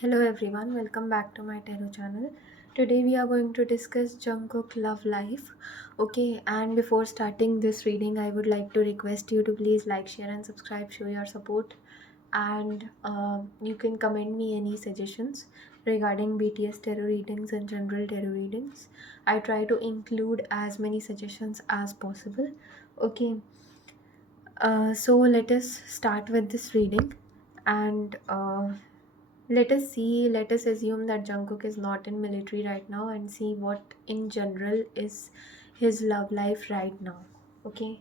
Hello everyone, welcome back to my tarot channel. Today we are going to discuss Jungkook Love Life. Okay, and before starting this reading, I would like to request you to please like, share, and subscribe. Show your support, and you can comment me any suggestions regarding BTS tarot readings and general tarot readings. I try to include as many suggestions as possible. Okay, so let us start with this reading, and let us assume that Jungkook is not in military right now and see what in general is his love life right now. Okay.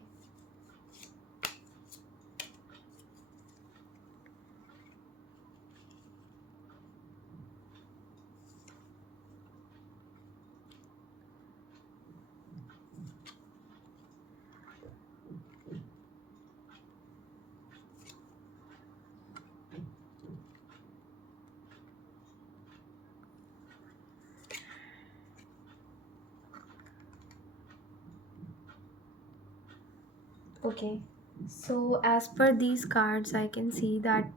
Okay. So as per these cards, I can see that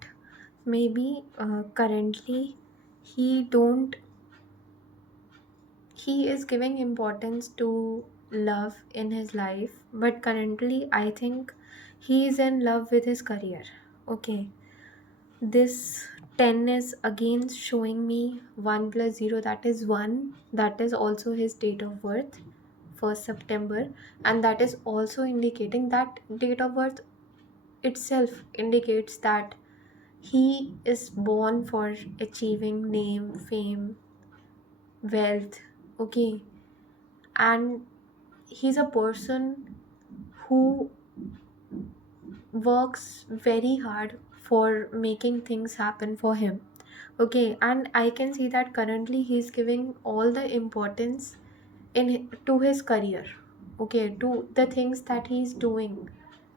maybe currently he don't he is giving importance to love in his life, but currently I think he is in love with his career. Okay. This 10 is again showing me 1 plus 0, that is 1. That is also his date of birth, 1st September, and that is also indicating that date of birth itself indicates that he is born for achieving name, fame, wealth. Okay, and he's a person who works very hard for making things happen for him. Okay, and I can see that currently he's giving all the importance to his career. Okay, to the things that he's doing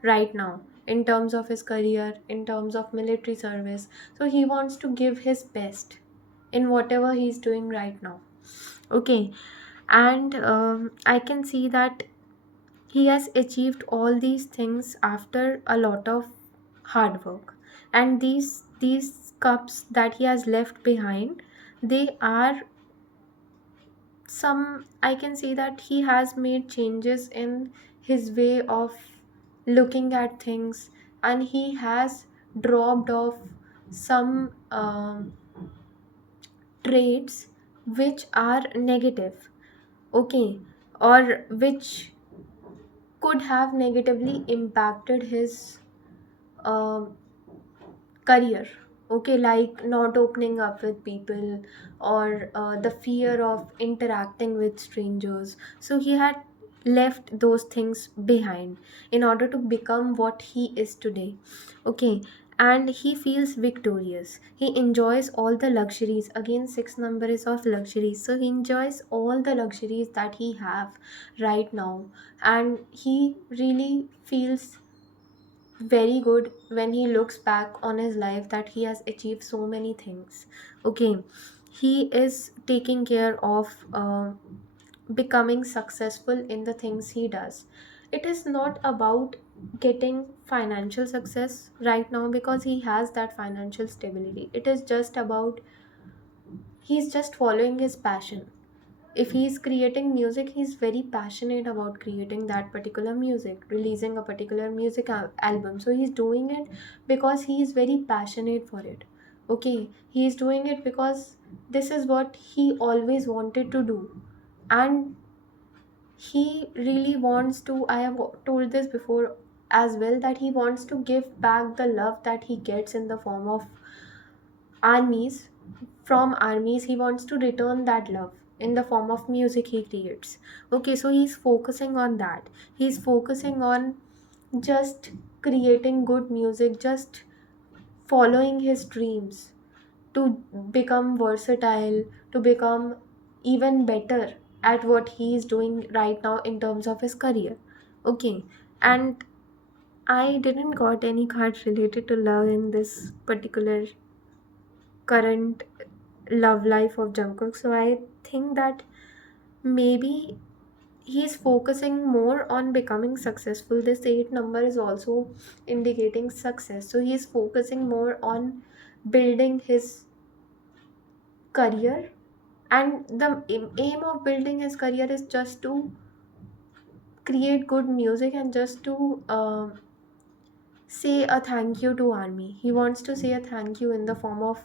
right now in terms of his career, in terms of military service. So he wants to give his best in whatever he's doing right now. Okay, and I can see that he has achieved all these things after a lot of hard work, and these cups that he has left behind, they are some, I can see that he has made changes in his way of looking at things, and he has dropped off some traits which are negative. Okay, or which could have negatively impacted his um career. Okay, like not opening up with people, or the fear of interacting with strangers. So he had left those things behind in order to become what he is today. Okay, and he feels victorious. He enjoys all the luxuries. Again, 6 number is of luxuries, so he enjoys all the luxuries that he have right now, and he really feels very good when he looks back on his life, that he has achieved so many things. Okay, he is taking care of becoming successful in the things he does. It is not about getting financial success right now because he has that financial stability. It is just about he's just following his passion. If he's creating music, he's very passionate about creating that particular music, releasing a particular music album. So he's doing it because he is very passionate for it. Okay, he's doing it because this is what he always wanted to do, and he really wants to, I have told this before as well, that he wants to give back the love that he gets in the form of armies. From armies, he wants to return that love in the form of music he creates. Okay, so he's focusing on that. He's focusing on just creating good music, just following his dreams, to become versatile, to become even better at what he is doing right now in terms of his career. Okay, and I didn't got any cards related to love in this particular current love life of Jungkook. So I think that maybe he's focusing more on becoming successful. This 8 number is also indicating success. So he's focusing more on building his career, and the aim of building his career is just to create good music and just to say a thank you to army. He wants to say a thank you in the form of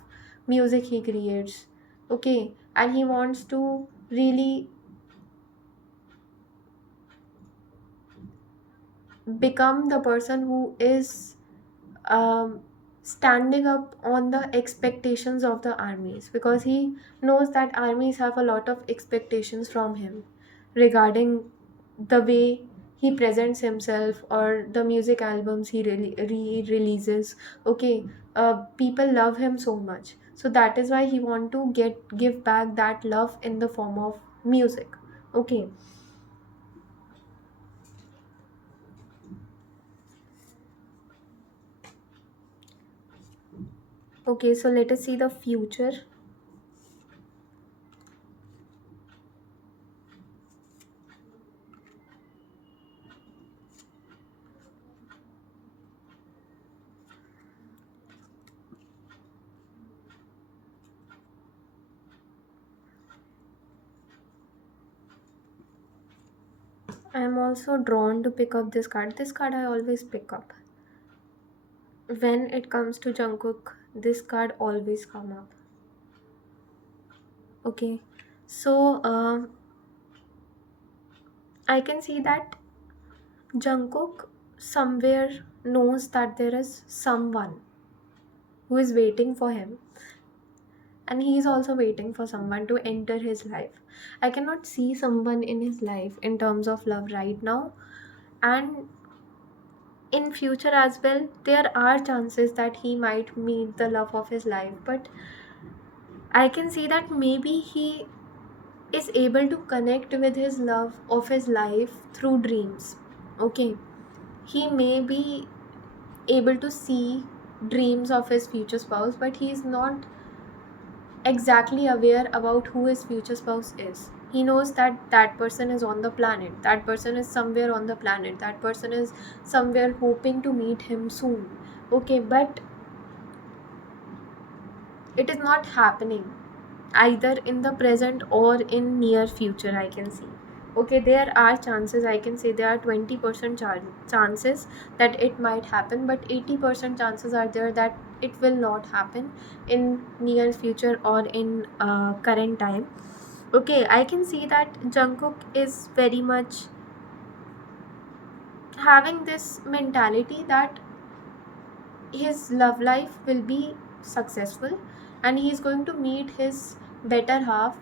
music he creates. Okay, and he wants to really become the person who is um, standing up on the expectations of the armies, because he knows that armies have a lot of expectations from him regarding the way he presents himself or the music albums he releases. Okay, people love him so much, so that is why he want to give back that love in the form of music. Okay. Okay, so let us see the future. I am also drawn to pick up this card. This card I always pick up. When it comes to Jungkook, this card always come up. Okay, so I can see that Jungkook somewhere knows that there is someone who is waiting for him, and he is also waiting for someone to enter his life. I cannot see someone in his life in terms of love right now, and in future as well there are chances that he might meet the love of his life, but I can see that maybe he is able to connect with his love of his life through dreams. Okay, he may be able to see dreams of his future spouse, but he is not exactly aware about who his future spouse is. He knows that that person is on the planet, that person is somewhere on the planet, that person is somewhere hoping to meet him soon. Okay, but it is not happening either in the present or in near future, I can see. Okay, there are chances, I can say there are 20% chances that it might happen, but 80% chances are there that it will not happen in near future or in current time. Okay, I can see that Jungkook is very much having this mentality that his love life will be successful and he is going to meet his better half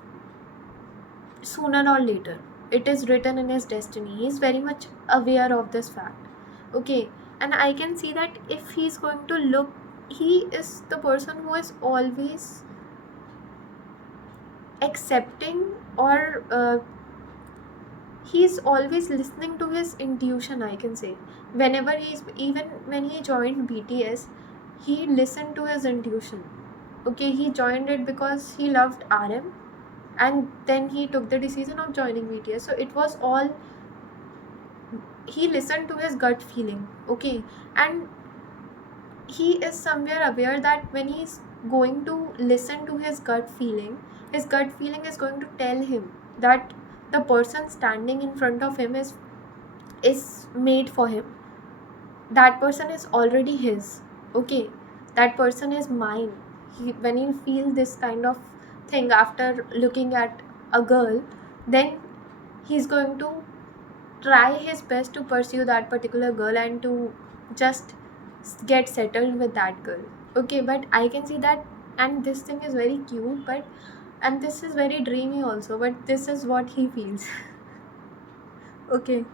sooner or later. It is written in his destiny. He is very much aware of this fact. Okay, and I can see that if he's going to look, he is the person who is always accepting, or he's always listening to his intuition, I can say. Whenever he's, even when he joined BTS, he listened to his intuition. Okay, he joined it because he loved RM, and then he took the decision of joining BTS. So it was all, he listened to his gut feeling. Okay, and he is somewhere aware that when he's going to listen to his gut feeling is going to tell him that the person standing in front of him is made for him. That person is already his. Okay, that person is mine. When you feel this kind of thing after looking at a girl, then he's going to try his best to pursue that particular girl and to just get settled with that girl. Okay, but I can see that, and this thing is very cute, but and this is very dreamy also, but this is what he feels. Okay,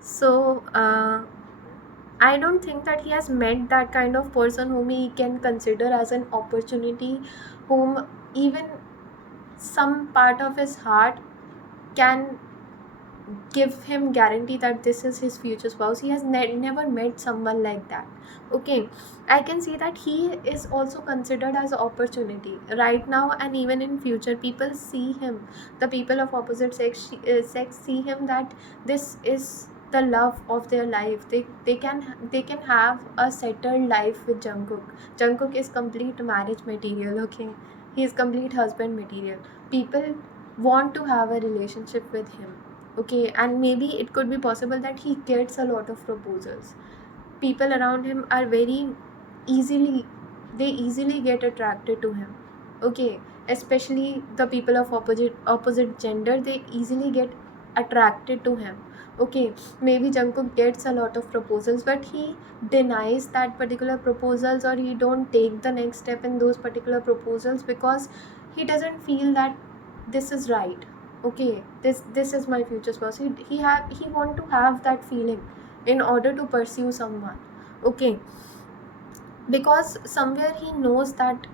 so I don't think that he has met that kind of person whom he can consider as an opportunity, whom even some part of his heart can give him guarantee that this is his future spouse. He has never met someone like that. Okay, I can see that he is also considered as an opportunity right now, and even in future people see him, the people of opposite sex see him that this is the love of their life. They can have a settled life with Jungkook. Jungkook is complete marriage material. Okay, He is complete husband material. People want to have a relationship with him. Okay, and maybe it could be possible that he gets a lot of proposals. People around him are very easily, they easily get attracted to him. Okay, especially the people of opposite gender, they easily get attracted to him. Okay, maybe Jungkook gets a lot of proposals, but he denies that particular proposals, or he don't take the next step in those particular proposals because he doesn't feel that this is right. Okay, this is my future spouse. He want to have that feeling in order to pursue someone. Okay, because somewhere he knows that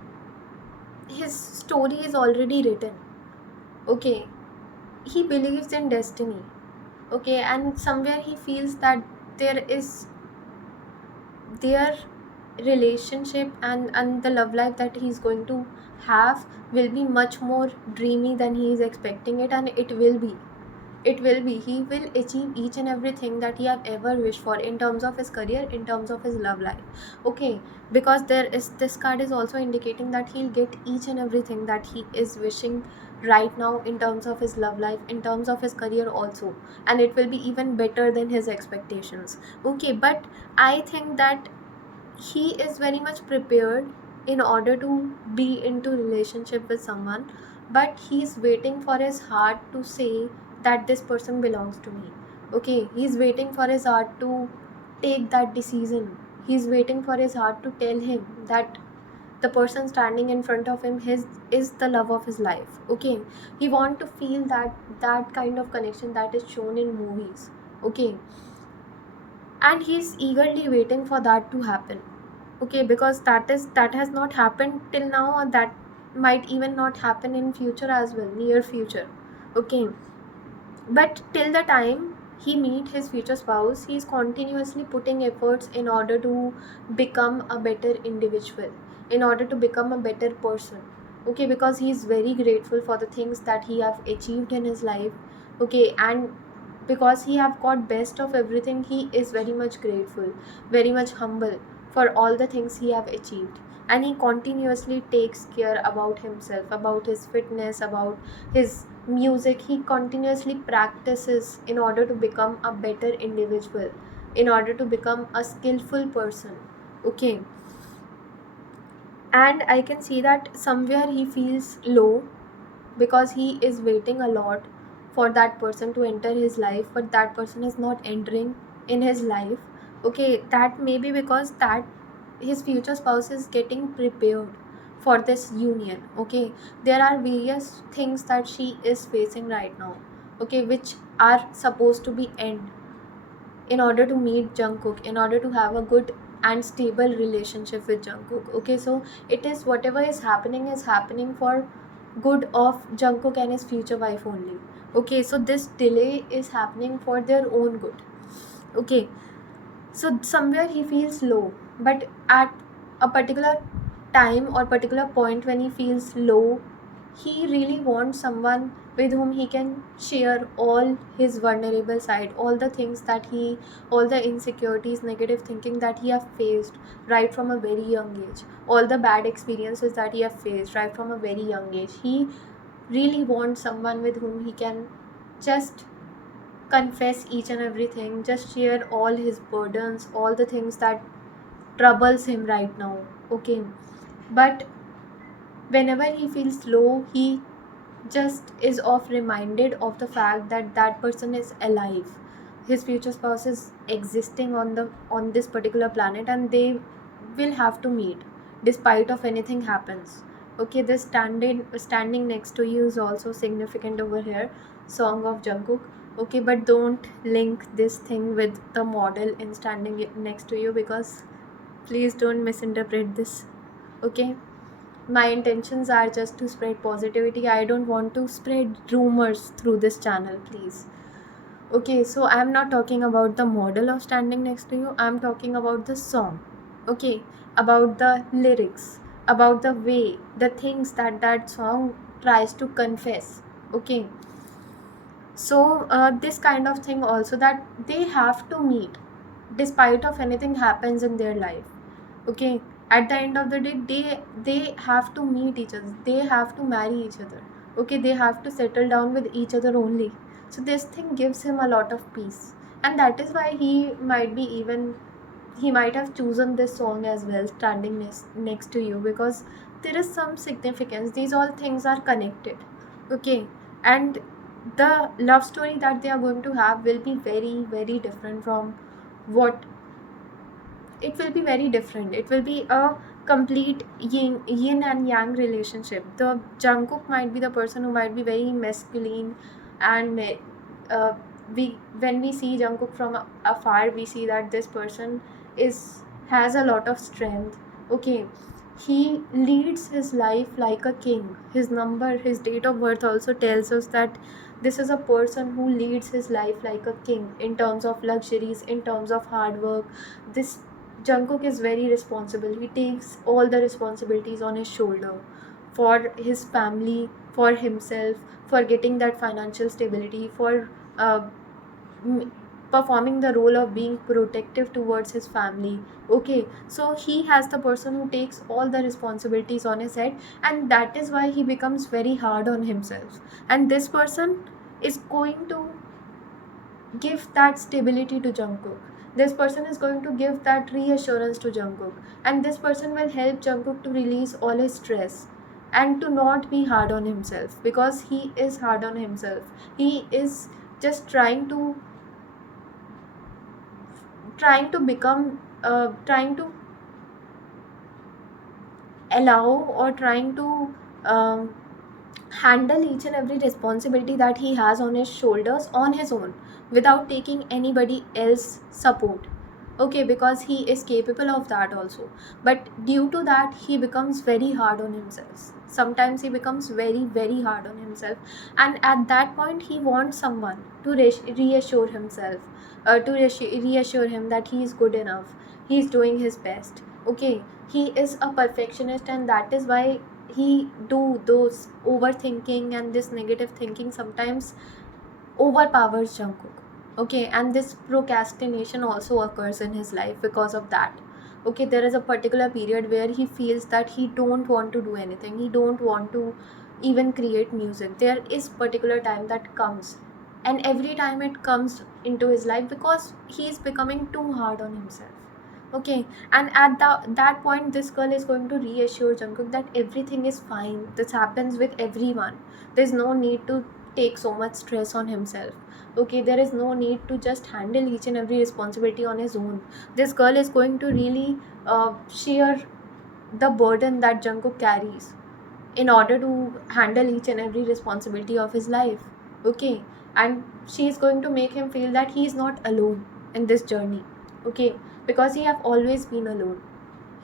his story is already written. Okay, he believes in destiny. Okay, and somewhere he feels that there is their relationship and the love life that he's going to have will be much more dreamy than he is expecting it, and it will be he will achieve each and everything that he have ever wished for in terms of his career, in terms of his love life. Okay, because there is, this card is also indicating that he'll get each and everything that he is wishing right now in terms of his love life, in terms of his career also, and it will be even better than his expectations. Okay, but I think that he is very much prepared in order to be into relationship with someone, but he's waiting for his heart to say that this person belongs to me. Okay, he's waiting for his heart to take that decision. He's waiting for his heart to tell him that the person standing in front of him his is the love of his life. Okay, he want to feel that kind of connection that is shown in movies. Okay, and he's eagerly waiting for that to happen. Okay, because that has not happened till now, or that might even not happen in future as well, near future. Okay, but till the time he meet his future spouse, he is continuously putting efforts in order to become a better individual, in order to become a better person. Okay, because he is very grateful for the things that he have achieved in his life. Okay, and because he have got best of everything, he is very much grateful, very much humble for all the things he have achieved. And he continuously takes care about himself, about his fitness, about his music. He continuously practices in order to become a better individual, in order to become a skillful person. Okay, and I can see that somewhere he feels low because he is waiting a lot for that person to enter his life, but that person is not entering in his life. Okay, that may be because that his future spouse is getting prepared for this union. Okay, there are various things that she is facing right now. Okay, which are supposed to be end in order to meet Jungkook, in order to have a good and stable relationship with Jungkook. Okay, so it is whatever is happening for good of Jungkook and his future wife only. Okay, so this delay is happening for their own good. Okay, so somewhere he feels low, but at a particular time or particular point when he feels low, he really wants someone with whom he can share all his vulnerable side, all the things that he, all the insecurities, negative thinking that he have faced right from a very young age, all the bad experiences that he have faced right from a very young age. He really wants someone with whom he can just confess each and everything, just share all his burdens, all the things that troubles him right now. Okay, but whenever he feels low, he just is off reminded of the fact that that person is alive. His future spouse is existing on this particular planet, and they will have to meet despite of anything happens. Okay, this standing next to you is also significant over here, song of Jungkook. Okay, but don't link this thing with the model in standing next to you, because please don't misinterpret this. Okay, my intentions are just to spread positivity. I don't want to spread rumors through this channel, please. Okay, so I'm not talking about the model of standing next to you, I'm talking about the song. Okay, about the lyrics, about the way, the things that that song tries to confess. Okay, so this kind of thing also, that they have to meet despite of anything happens in their life. Okay, At the end of the day, they have to meet each other, they have to marry each other. Okay, they have to settle down with each other only. So this thing gives him a lot of peace, and that is why he might have chosen this song as well, standing next to you, because there is some significance. These all things are connected. Okay, and the love story that they are going to have will be very, very different from what it will be very different. It will be a complete yin and yang relationship. The Jungkook might be the person who might be very masculine, and uh, we when we see Jungkook from afar, we see that this person is has a lot of strength. Okay, he leads his life like a king. His number, his date of birth also tells us that this is a person who leads his life like a king in terms of luxuries, in terms of hard work. This Jungkook is very responsible. He takes all the responsibilities on his shoulder for his family, for himself, for getting that financial stability, for uh, m- performing the role of being protective towards his family. Okay, so he has the person who takes all the responsibilities on his head, and that is why he becomes very hard on himself. And this person is going to give that stability to Jungkook. This person is going to give that reassurance to Jungkook, and this person will help Jungkook to release all his stress and to not be hard on himself, because he is hard on himself. He is just trying to become trying to allow, or trying to um, handle each and every responsibility that he has on his shoulders on his own, without taking anybody else support. Okay, because he is capable of that also, but due to that he becomes very hard on himself. Sometimes he becomes very, very hard on himself, and at that point he wants someone to reassure himself, to reassure him that he is good enough, he is doing his best. Okay, he is a perfectionist, and that is why he do those overthinking, and this negative thinking sometimes overpowers Jungkook. Okay, and this procrastination also occurs in his life because of that. Okay, there is a particular period where he feels that he don't want to do anything, he don't want to even create music. There is particular time that comes, and every time it comes into his life because he is becoming too hard on himself. Okay, and at that point, this girl is going to reassure Jungkook that everything is fine. This happens with everyone. There's no need to take so much stress on himself. Okay, there is no need to just handle each and every responsibility on his own. This girl is going to really share the burden that Jungkook carries in order to handle each and every responsibility of his life. Okay, and she is going to make him feel that he is not alone in this journey. Okay, because he have always been alone,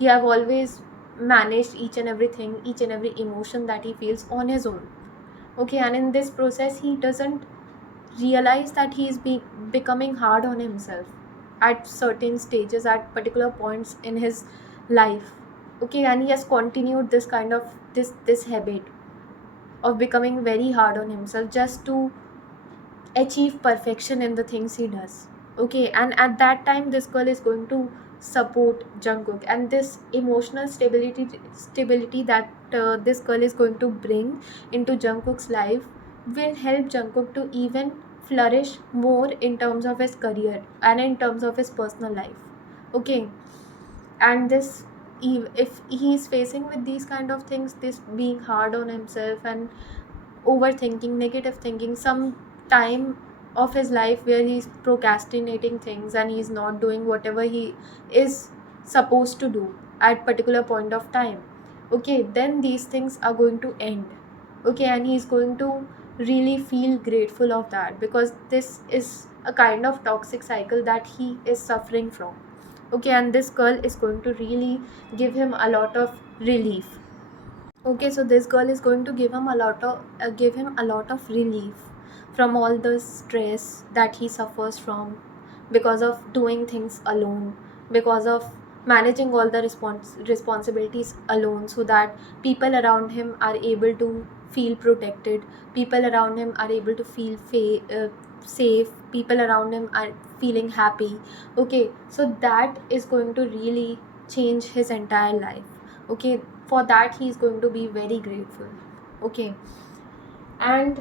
he have always managed each and everything, each and every emotion that he feels on his own. Okay, and in this process he doesn't realize that he is becoming hard on himself at certain stages, at particular points in his life. Okay, and he has continued this kind of this habit of becoming very hard on himself just to achieve perfection in the things he does. Okay, and at that time this girl is going to support Jungkook, and this emotional stability that this girl is going to bring into Jungkook's life will help Jungkook to even flourish more in terms of his career and in terms of his personal life. Okay, and this, if he is facing with these kind of things, this being hard on himself and overthinking, negative thinking, some time of his life where he's procrastinating things and he's not doing whatever he is supposed to do at particular point of time. Okay, then these things are going to end. Okay, and he's going to really feel grateful of that, because this is a kind of toxic cycle that he is suffering from. Okay, and this girl is going to really give him a lot of relief. Okay, so this girl is going to give him a lot of relief from all the stress that he suffers from, because of doing things alone, because of managing all the responsibilities alone, so that people around him are able to feel protected, people around him are able to feel safe, people around him are feeling happy. Okay, so that is going to really change his entire life. Okay, for that he is going to be very grateful. Okay, and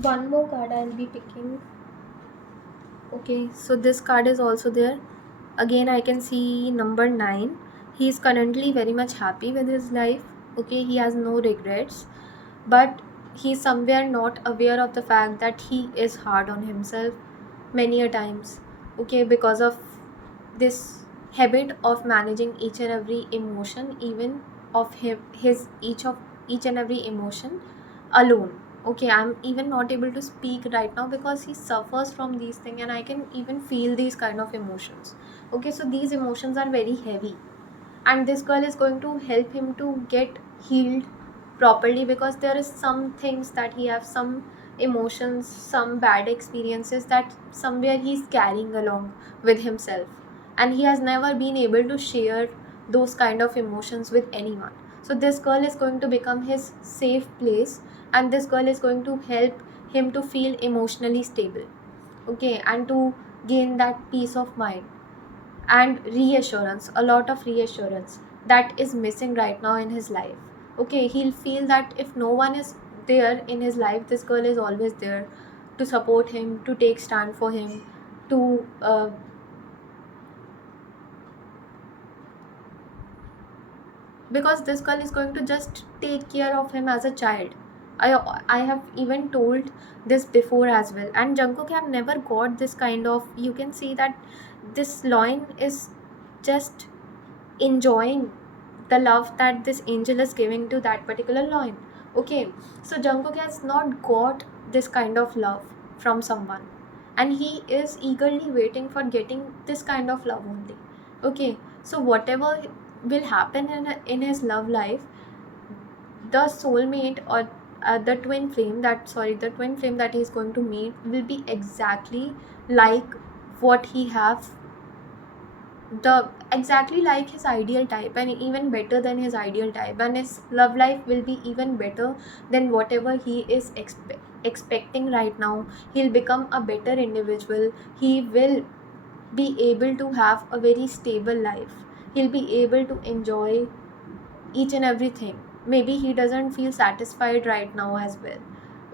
one more card I'll be picking. Okay, so this card is also there. Again, I can see number 9. He is currently very much happy with his life. Okay, he has no regrets, but he's somewhere not aware of the fact that he is hard on himself many a times. Okay, because of this habit of managing each and every emotion, even of him, his each and every emotion alone. Okay, I'm even not able to speak right now because he suffers from these things, and I can even feel these kind of emotions. Okay, so these emotions are very heavy, and this girl is going to help him to get healed properly, because there is some things that he have, some emotions, some bad experiences that somewhere he's carrying along with himself, and he has never been able to share those kind of emotions with anyone. So this girl is going to become his safe place, and this girl is going to help him to feel emotionally stable. Okay, and to gain that peace of mind and reassurance, a lot of reassurance that is missing right now in his life. Okay, he'll feel that if no one is there in his life, this girl is always there to support him, to take stand for him, to because this girl is going to just take care of him as a child. I have even told this before as well, and Jungkook have never got this kind of, you can see that this loin is just enjoying the love that this angel is giving to that particular loin. Okay, so Jungkook has not got this kind of love from someone, and he is eagerly waiting for getting this kind of love only. Okay, so whatever will happen in his love life, the soulmate or the twin flame that he's going to meet will be exactly like what he have, the exactly like his ideal type, and even better than his ideal type, and his love life will be even better than whatever he is expecting right now. He'll become a better individual. He will be able to have a very stable life. He'll be able to enjoy each and everything. Maybe he doesn't feel satisfied right now as well.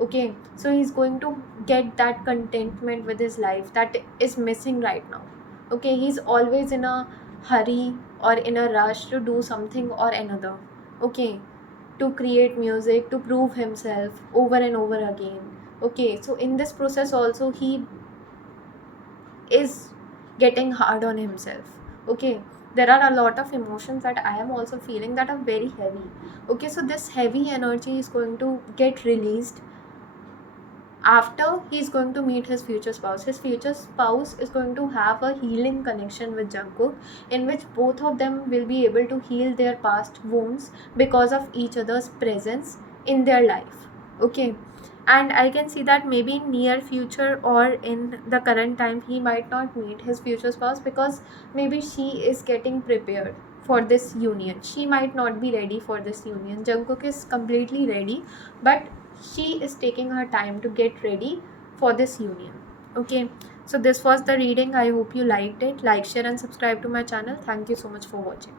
Okay, so he's going to get that contentment with his life that is missing right now. Okay, he's always in a hurry or in a rush to do something or another. Okay, to create music, to prove himself over and over again. Okay, so in this process also he is getting hard on himself. Okay, there are a lot of emotions that I am also feeling that are very heavy. Okay, so this heavy energy is going to get released after he's going to meet his future spouse. His future spouse is going to have a healing connection with Jungkook, in which both of them will be able to heal their past wounds because of each other's presence in their life. Okay, and I can see that maybe in near future or in the current time he might not meet his future spouse, because maybe she is getting prepared for this union. She might not be ready for this union. Jungkook is completely ready, but she is taking her time to get ready for this union. Okay, so this was the reading. I hope you liked it. Like, share and subscribe to my channel. Thank you so much for watching.